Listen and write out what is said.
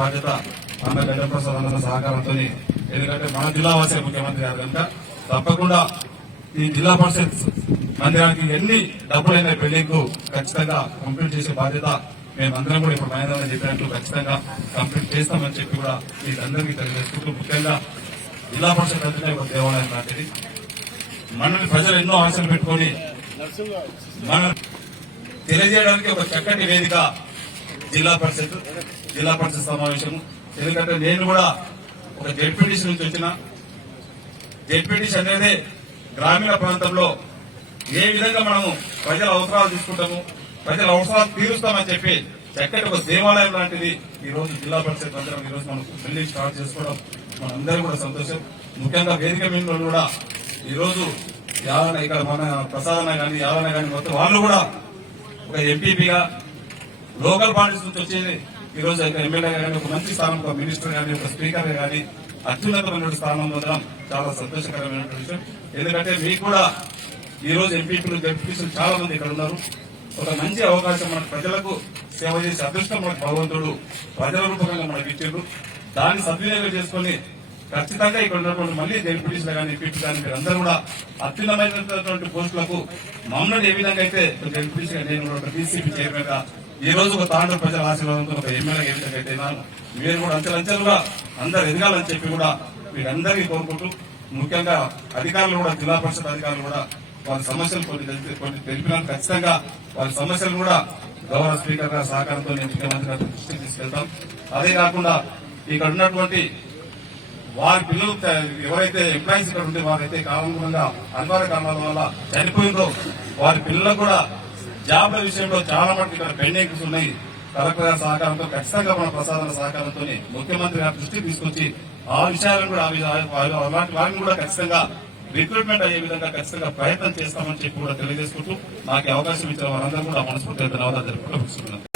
బాధ్యత అన్న గడ్డప్రసాద్ అన్న సహకారంతో, ఎందుకంటే మన జిల్లా వాసే ముఖ్యమంత్రి గారు కనుక తప్పకుండా ఈ జిల్లా పరిషత్ మందిరానికి ఎన్ని డబ్బులైన బిల్డింగ్ ఖచ్చితంగా కంప్లీట్ చేసే బాధ్యత మేమందరం కూడా ఇప్పుడు మహేంద్ర చెప్పినట్టు ఖచ్చితంగా కంప్లీట్ చేస్తామని చెప్పి కూడా వీళ్ళందరికీ తెలియజేసుకుంటూ, ముఖ్యంగా జిల్లా పరిషత్ అంటేనే ఒక దేవాలయం లాంటిది. మనల్ని ప్రజలు ఎన్నో ఆశలు పెట్టుకొని మనం తెలియజేయడానికి ఒక చక్కటి వేదిక జిల్లా పరిషత్ సమావేశం. ఎందుకంటే నేను కూడా ఒక జెడ్పీటీసీ నుంచి వచ్చిన, జెడ్పీటీసీ అనేది గ్రామీణ ప్రాంతంలో ఏ విధంగా మనము ప్రజల అవసరాలు తీసుకుంటాము, ప్రజల అవసరాలు తీరుస్తామని చెప్పి చక్కటి ఒక దేవాలయం లాంటిది ఈ రోజు జిల్లా పరిషత్ మందిరం ఈ రోజు మనం బిల్డింగ్ స్టార్ట్ చేసుకోవడం మనందరూ కూడా సంతోషం. ముఖ్యంగా వేదిక మీద కూడా ఈ రోజు ఇక్కడ మన ప్రసాదన గాని యాదన గాని మొత్తం వాళ్ళు కూడా ఒక ఎంపీపీగా లోకల్ పార్టీస్ నుంచి వచ్చేది ఈ రోజు ఎమ్మెల్యేగా కానీ ఒక మంచి స్థానం, ఒక మినిస్టర్ గానీ ఒక స్పీకర్ గానీ అత్యున్నతమైన స్థానం పొందడం చాలా సంతోషకరమైన విషయం. ఎందుకంటే మీకు కూడా ఈ రోజు ఎంపీపీలు జడ్పీసీలు చాలా మంది ఇక్కడ ఉన్నారు. ఒక మంచి అవకాశం మన ప్రజలకు సేవ చేసే అదృష్టం మనకు భగవంతుడు ప్రజల రూపంగా మనకి ఇచ్చారు. దాన్ని సద్వినియోగం చేసుకుని ఖచ్చితంగా ఇక్కడ ఉన్నటువంటి మళ్ళీ జడ్పీటీసీలు కానీ ఎంపీపీ కానీ మీరందరూ కూడా అత్యున్నతమైనటువంటి పోస్టులకు మమ్మల్ని ఏ విధంగా అయితే జడ్పీటీసీగా నేను బీసీపీ చైర్మన్ గా ఈ రోజు ఒక తాండ్ర ప్రజల ఆశీర్వాదంతో ఒక ఎమ్మెల్యే ఏ విధంగా అయితే మీరు కూడా అంచెలంచెలుగా అందరు ఎదగాలని చెప్పి కూడా మీరందరికీ కోరుకుంటూ, ముఖ్యంగా అధికారులు కూడా జిల్లా పరిషత్ అధికారులు కూడా వారి సమస్యలు కొన్ని తెలిపినాను. ఖచ్చితంగా వారి సమస్యలు కూడా గౌరవ స్పీకర్ గారి సహకారంతో నేను ముఖ్యమంత్రి గారి దృష్టికి తీసుకెళ్తాం. అదే కాకుండా ఇక్కడ ఉన్నటువంటి వారి పిల్లలు ఎవరైతే ఎంప్లాయీస్ ఇక్కడ ఉంటే వారైతే కారణంగా అనివార్య కారణాల వల్ల చనిపోయిందో వారి పిల్లలకు కూడా జాబ్ల విషయంలో చాలా మటుకు ఇక్కడ పెండింగ్స్ ఉన్నాయి. కలెక్టర్ గారి సహకారంతో ఖచ్చితంగా మన ప్రసాదన సహకారంతో ముఖ్యమంత్రి గారి దృష్టికి తీసుకొచ్చి ఆ విషయాలను కూడా అలాంటి వారిని కూడా ఖచ్చితంగా రిక్రూట్మెంట్ అయ్యే విధంగా ఖచ్చితంగా ప్రయత్నం చేస్తామని చెప్పి కూడా తెలియజేసుకుంటూ నాకు అవకాశం ఇచ్చిన వారందరూ కూడా మనస్ఫూర్తిగా ధన్యవాదాలు తెలుపుకుంటున్నాను.